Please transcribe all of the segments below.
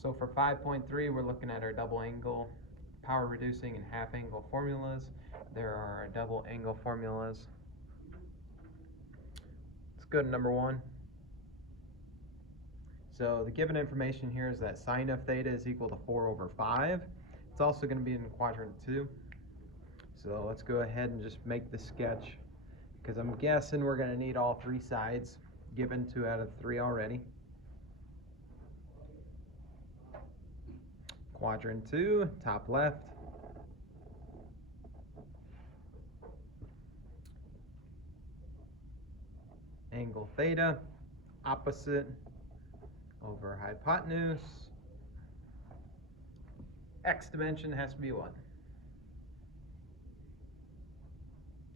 So for 5.3, we're looking at our double angle, power reducing, and half angle formulas. There are our double angle formulas. Let's go to number 1. So the given information here is that sine of theta is equal to 4 over 5. It's also going to be in quadrant 2. So let's go ahead and just make the sketch, because I'm guessing we're going to need all 3 sides, given 2 out of 3 already. Quadrant 2, top left. Angle theta, opposite over hypotenuse. X dimension has to be what?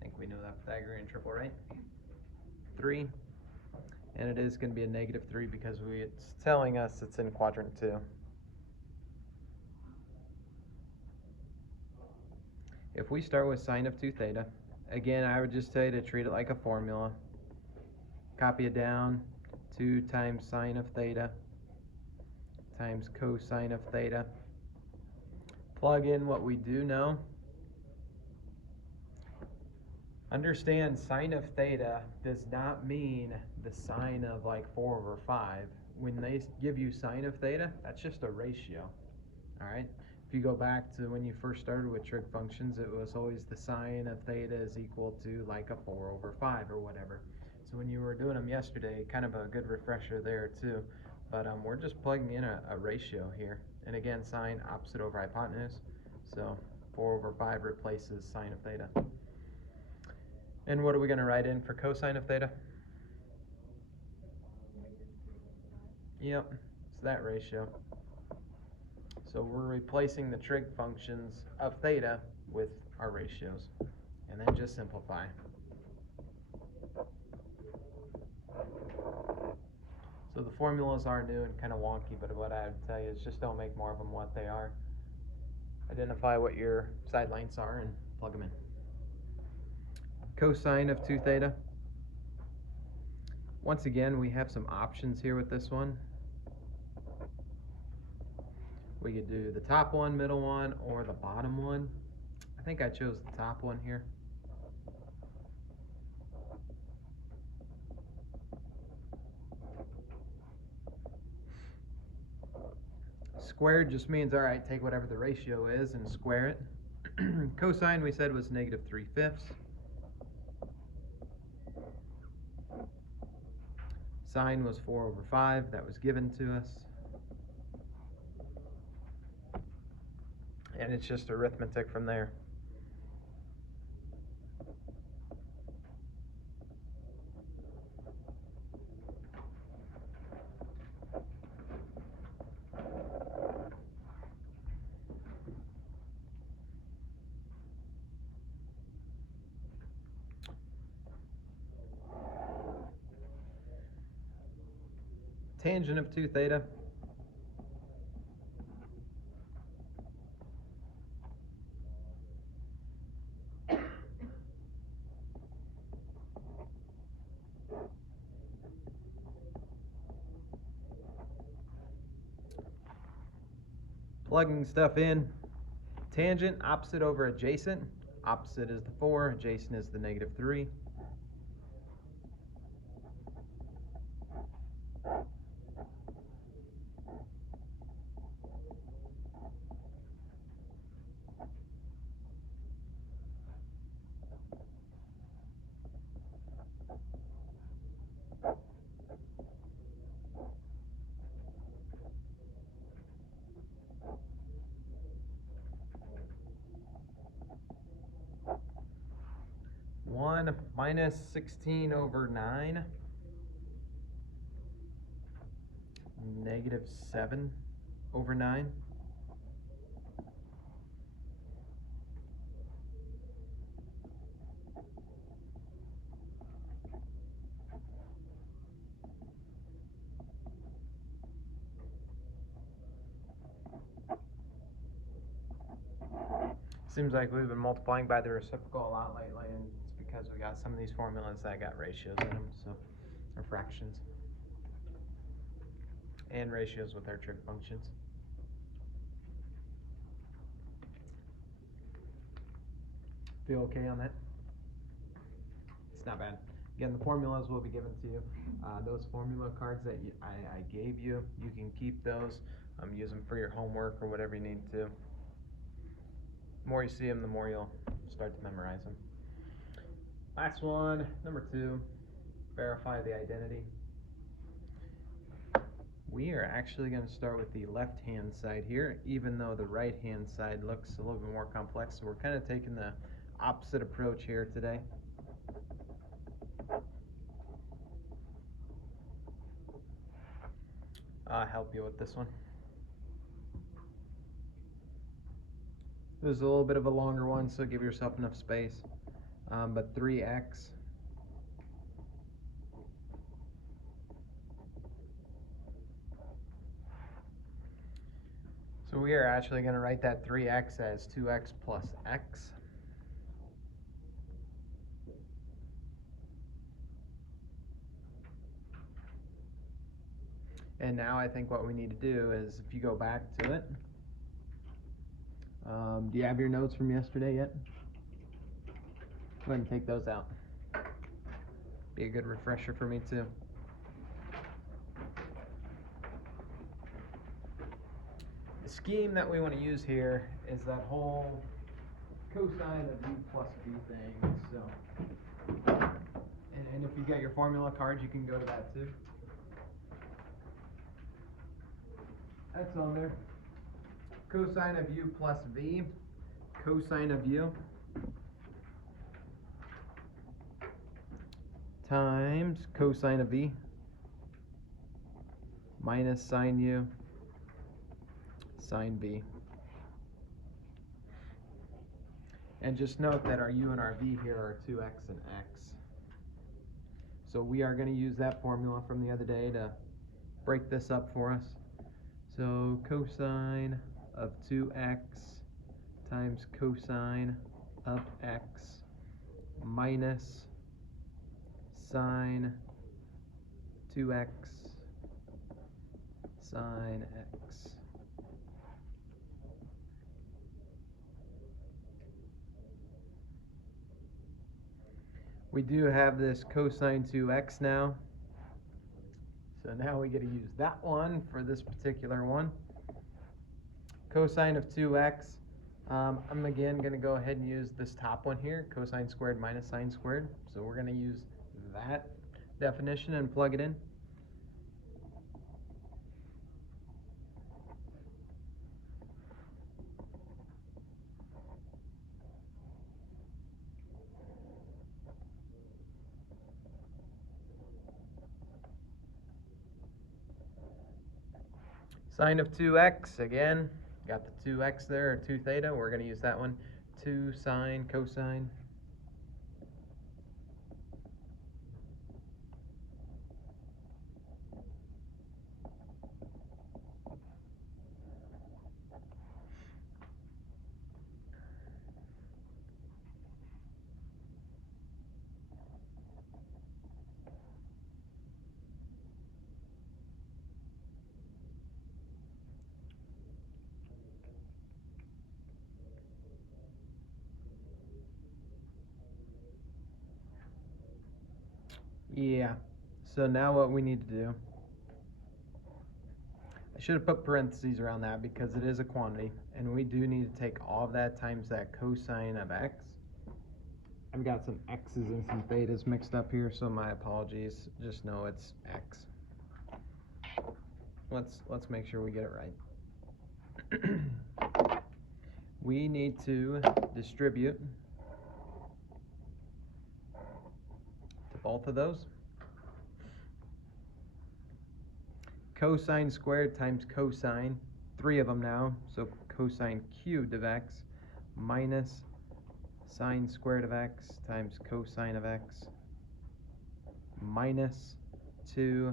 I think we know that Pythagorean triple, right? 3. And it is going to be a negative 3 because it's telling us it's in quadrant 2. If we start with sine of 2 theta, again, I would just tell you to treat it like a formula. Copy it down. 2 times sine of theta times cosine of theta. Plug in what we do know. Understand, sine of theta does not mean the sine of like 4 over 5. When they give you sine of theta, that's just a ratio. All right? If you go back to when you first started with trig functions, it was always the sine of theta is equal to like a 4 over 5 or whatever. So when you were doing them yesterday, kind of a good refresher there too. But we're just plugging in a ratio here. And again, sine opposite over hypotenuse. So 4 over 5 replaces sine of theta. And what are we going to write in for cosine of theta? Yep, it's that ratio. So we're replacing the trig functions of theta with our ratios. And then just simplify. So the formulas are new and kind of wonky, but what I would tell you is just don't make more of them what they are. Identify what your side lengths are and plug them in. Cosine of 2 theta. Once again, we have some options here with this one. We could do the top one, middle one, or the bottom one. I think I chose the top one here. Squared just means, all right, take whatever the ratio is and square it. Cosine, we said, was negative 3/5. Sine was 4 over 5. That was given to us. And it's just arithmetic from there. Tangent of 2 theta. Plugging stuff in. Tangent, opposite over adjacent. Opposite is the 4, adjacent is the negative 3. One minus 16 over 9. Negative 7 over 9. Seems like we've been multiplying by the reciprocal a lot lately, and it's because we got some of these formulas that got ratios in them, so they're fractions. And ratios with our trig functions. Feel okay on that? It's not bad. Again, the formulas will be given to you. Those formula cards that I gave you, you can keep those. Use them for your homework or whatever you need to. The more you see them, the more you'll start to memorize them. Last one, number 2, verify the identity. We are actually going to start with the left-hand side here, even though the right-hand side looks a little bit more complex. So we're kind of taking the opposite approach here today. I'll help you with this one. This is a little bit of a longer one, so give yourself enough space. But 3x so we are actually going to write that 3x as 2x plus x. And now I think what we need to do is, if you go back to it, do you have your notes from yesterday yet? Go ahead and take those out. Be a good refresher for me too. The scheme that we want to use here is that whole cosine of u plus v thing. So, and if you get your formula cards, you can go to that too. That's on there. Cosine of u plus v, cosine of u, times cosine of v, minus sine u, sine v. And just note that our u and our v here are 2x and x. So we are going to use that formula from the other day to break this up for us. So cosine of 2x times cosine of x minus sine 2x sine x. We do have this cosine 2x now. So now we get to use that one for this particular one. Cosine of 2x. I'm again going to go ahead and use this top one here, cosine squared minus sine squared. So we're going to use that definition and plug it in. Sine of 2x, again, got the 2x there, or 2 theta. We're going to use that one. 2 sine cosine. Yeah, so now what we need to do, I should have put parentheses around that because it is a quantity, and we do need to take all of that times that cosine of x. I've got some x's and some thetas mixed up here, so my apologies. Just know it's x. Let's make sure we get it right. We need to distribute to both of those. Cosine squared times cosine, 3 of them now, so cosine cubed of x minus sine squared of x times cosine of x minus 2.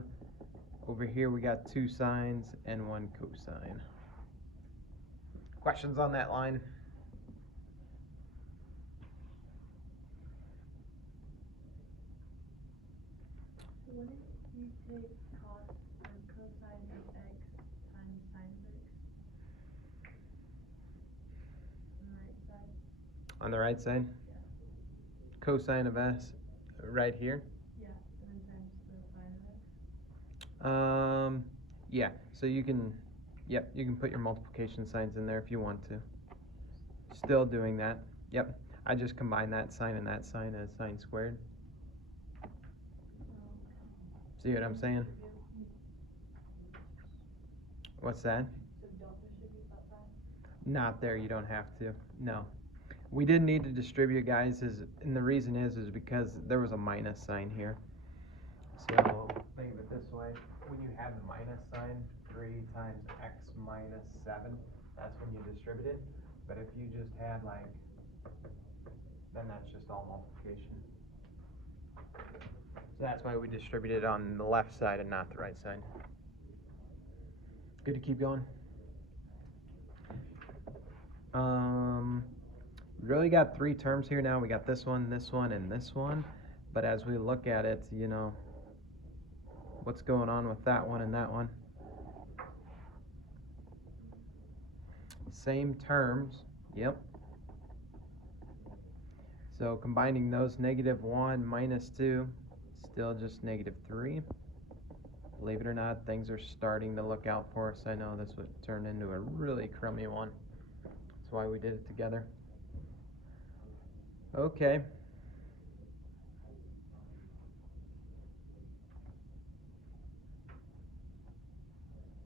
Over here we got 2 sines and 1 cosine. Questions on that line? Wouldn't you take cos or cosine of x times sine of x? On the right side? On the right side? Yeah. cosine of s right here. Yeah, and then times the sine of x. Yeah, so you can, yep, you can put your multiplication signs in there if you want to. Still doing that. Yep, I just combine that sign and that sign as sine squared. See what I'm saying? What's that? So don't distribute that sign? Not there, you don't have to. No. We didn't need to distribute, guys, and the reason is because there was a minus sign here. So think of it this way. When you have the minus sign, 3 times x minus 7, that's when you distribute it. But if you just had like, then that's just all multiplication. So that's why we distributed on the left side and not the right side. Good to keep going. We really got 3 terms here now. We got this one, and this one. But as we look at it, you know, what's going on with that one and that one? Same terms, yep. So combining those, -1 minus 2, still just -3. Believe it or not, things are starting to look out for us. I know this would turn into a really crummy one. That's why we did it together. Okay.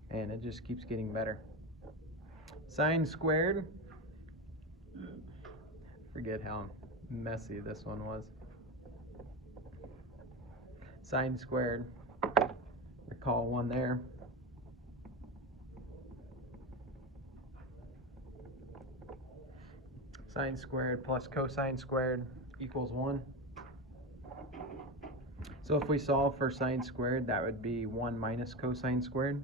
And it just keeps getting better. Sine squared. Forget how messy this one was. Sine squared. Recall one there. Sine squared plus cosine squared equals 1. So if we solve for sine squared, that would be 1 minus cosine squared.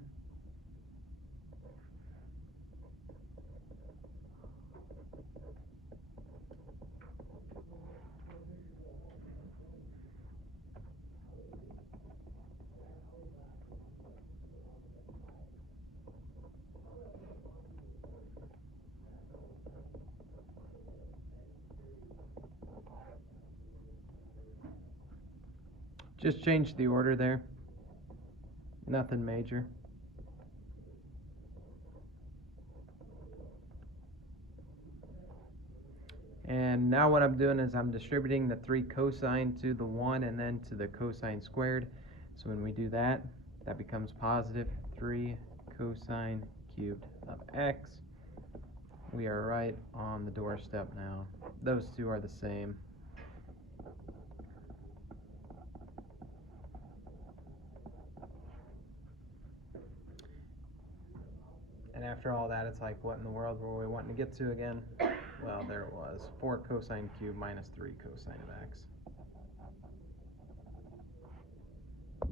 Just change the order there. Nothing major. And now what I'm doing is I'm distributing the 3 cosine to the 1 and then to the cosine squared. So when we do that, that becomes positive 3 cosine cubed of x. We are right on the doorstep now. Those two are the same. And after all that, it's like, what in the world were we wanting to get to again? Well, there it was. 4 cosine cubed minus 3 cosine of x.